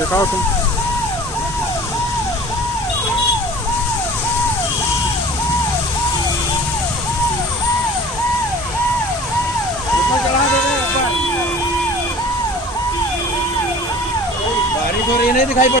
दिखाओ तुम। ऊपर चढ़ा दे रहे ऊपर। बारिश हो रही है, नहीं दिखाई पड़